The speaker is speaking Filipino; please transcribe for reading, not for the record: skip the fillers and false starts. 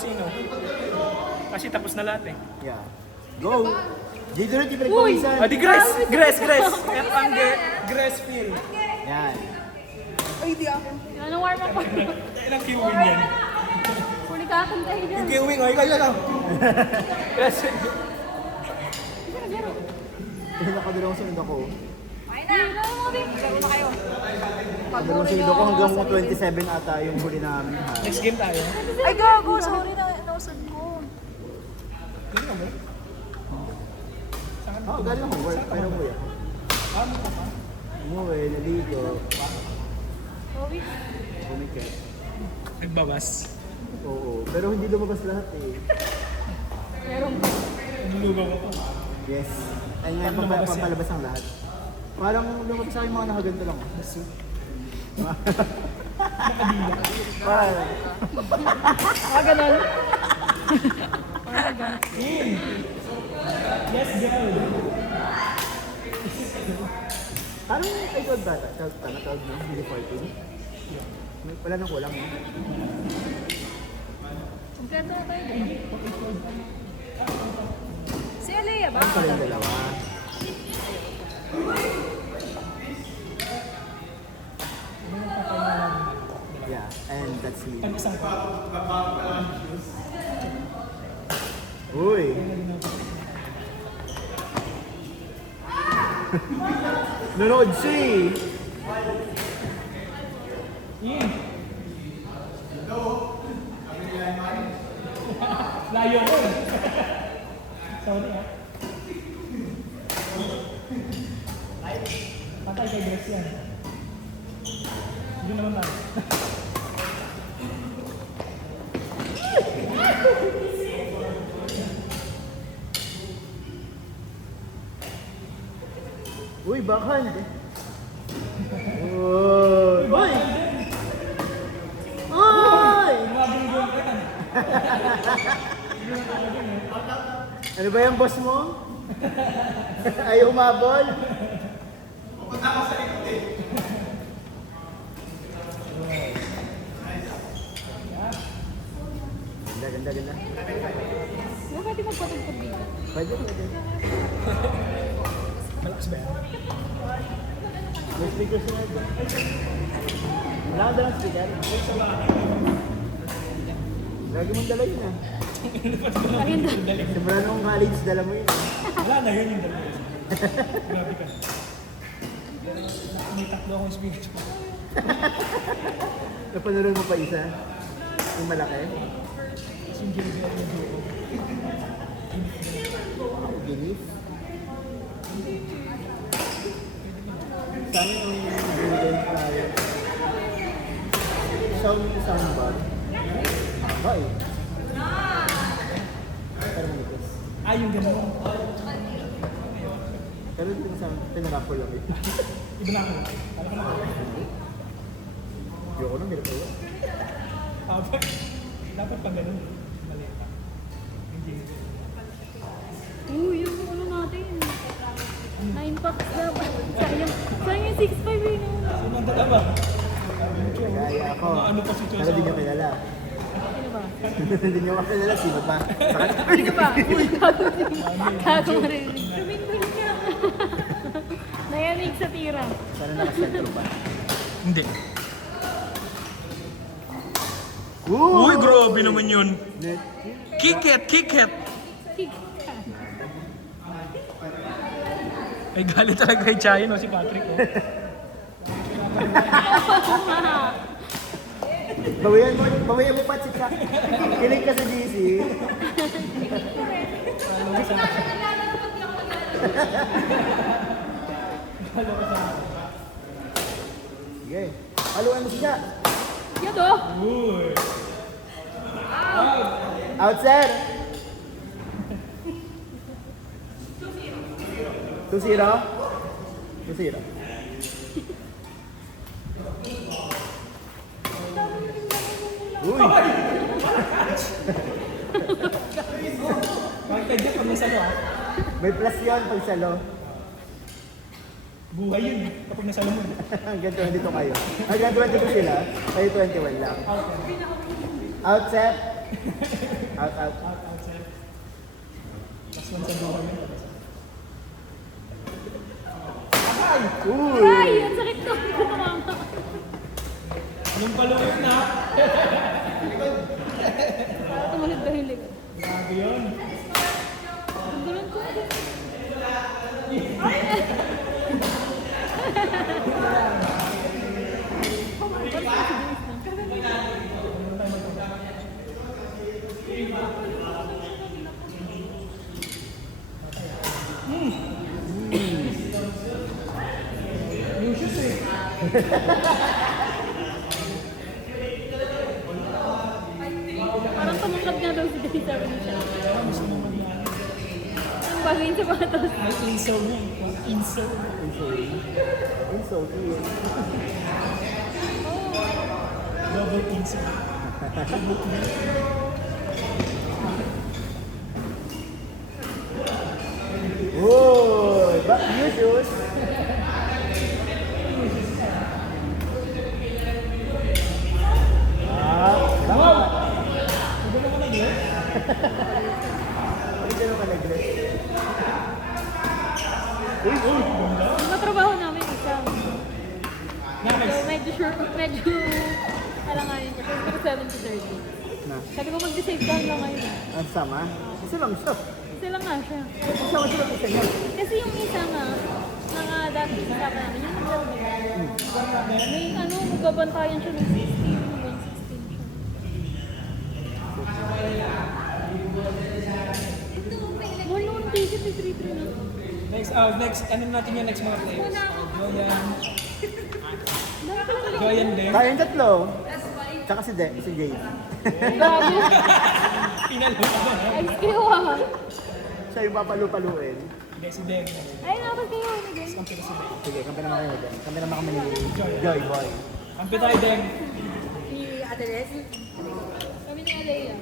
Sino? Kasi tapos na lahat eh. Yeah. Go! Dito rin, di pinagpawisan. Di Grace! Grace Field. Yan. Ay, di ako. Ano warm up ako? Ilang Q-win yan? Huli ka akong tayo dyan. Q-win, o ikaw yan o. Grace. Nakadalawang sunod ako. Ay na! Laro na kayo. Nakadalawang sunod ako hanggang 27 ata yung huli namin. Ha? Next game tayo. Ay, gago. Sorry na nausad ko. Oo, galing ako. Work. Pero kuya. Ano ka pa? Umuwi, naligo. Owi. Bumikit. Nagbabas. Oo. Pero hindi lumabas lahat eh. Meron pa. Nulugaw ako. Yes. Ay ngayon pampalabas ang lahat. Parang lumabas sa akin mga nakaganto lang. Parang. Ganon. Yes, girl. Parang ay God bata. Tawag na. Hindi 14. Wala nang kulang. Kompleto na tayo. Si Alea ba? Parang pala yung dalawa. Yeah, and that's me. Pag-isang ka. Uy! Nanood siya eh! Layo ko eh. Sorry ah. Patay kay Grace yan. Hindi naman tayo. Uy, backhand! Uy! Uy! Uy! Ano ba yung boss mo? Ayaw umabol? Pupunta ka sa likod eh. Ganda. Ano pwede magpatugtog dito? Pwede. Malakas ba yan? May speaker sila dyan. Wala ka dalang speaker? Lagi mong dala yun ah. Simula nung college, dala mo yun. Wala na yun yung dalawa. Grabe ka. May tatlo akong speakers pa. Napanood mo pa isa? Yung malaki? Yung Gilbert yung duo. Ginis? Sana yung golden flyer. Soundbar. Ba eh? Pero manipis. Yung gano'n. Pero yung sa pinarapol lang eh. Iba na ako. Alam ko na ako. Ayoko na, meron kayo. Dapat pag gano'n. Maliit pa. Yung Gilbert. Yung ano natin. 9 packs dapat. Sayang yung 6-5 yun. Sino ang dalawa? Gaya ako. Ano pa si Chosa? Pero di nyo kilala. Sino ba? Hindi nyo makilala, sino ba? Sino ba? Gago marinig. Tumingin ka. Nayanig sa tira. Sana nakasentro ba? Hindi. Uy! Uy, grabe naman yun. Net. Kick it! Ay, galit talaga kay Chayo, no? Si Patrick, oh. Bawian mo pa si Chuck. Kilig ka sa GC. Sige. Haluan mo siya. Yan o. Uy! Out, sir. 2-0. 2-0. Uy! Bakit kayo dyan pag may salo, ah? May plus yun pag salo. Buhay yun, kapag nasa mo. Hanggang 22 kayo. Hanggang 22 sila, kayo 21 lang. Out, set. Out. Outside. Last one sa buhay mo. Uy! Ay, ang sakit ko. Hindi ko tumama. Yung paluwit na. Para tumulog daw yung likod. Grabe yun. Ang gulong ko. Yung shoes eh. Parang tumangkad nga daw si Jay, sabi niya siya. Ang bagay sa patos. May insole mo. Insole. Insult yun. Double insole. Uy! New shoes. Tama. Hindi naman nag-dress. Hindi naman nag-dress. Yung matrabaho namin isa. Na, So next. medyo alanganin siya. Kasi 7 to 30. Na. Sabi ko mag-save down lang ngayon. Ang sama. Isa lang siya. Isa lang nga siya. Sama sila isa niya. Kasi yung isa nga, mga dati sa namin, yung nag-level. May ano, magbabantayan siya ng 16, hanggang 16 siya. Mahal naman ang ticket, may 3-3 na. Next. Ano natin yung next mga players? Joyan. Dami ko lang Joyan din. Kaya yung tatlo. Tsaka si Jay. Grabe. Pinalo ka ba? Ice cream ah. Siya yung papalu-paluin. Hindi, si Deng. Ay, dapat kayo nagay. Kampi na si Deng. Sige, kampi naman kayo dyan. Kampi naman kami ni Joy Boy. Kampi tayo, Deng. Si Ate Les. Kami ni Alea.